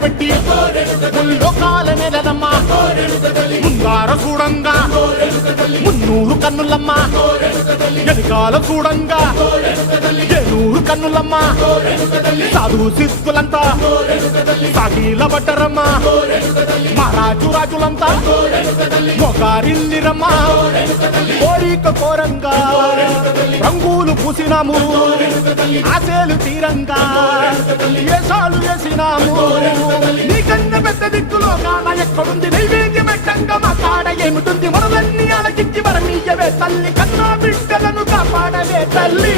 నిలబెట్టి ముల్లోకాల నెలలమ్మా ముందార చూడంగా మున్నూరు కన్నులమ్మ ఎనకాల చూడంగా ఏనూరు కన్నులమ్మ సాధు సిద్ధులంతా సాగిల పడ్డరమ్మ మహారాజు రాజులంతా మొగారిల్లిరమ్మ కోరిక కోరంగా రంగులు పూసినాము ఆశలు తీరంగా ఏసాలు వేసినాము నీకన్నా పెద్ద దిక్కులో కాన ఎక్కడుంది నైవేద్యం పెట్టంగా మా కాడ ఏమిటుంది మనలన్నీ అలకించి వరమీయవే తల్లి కన్నా బిడ్డలను కాపాడవే తల్లి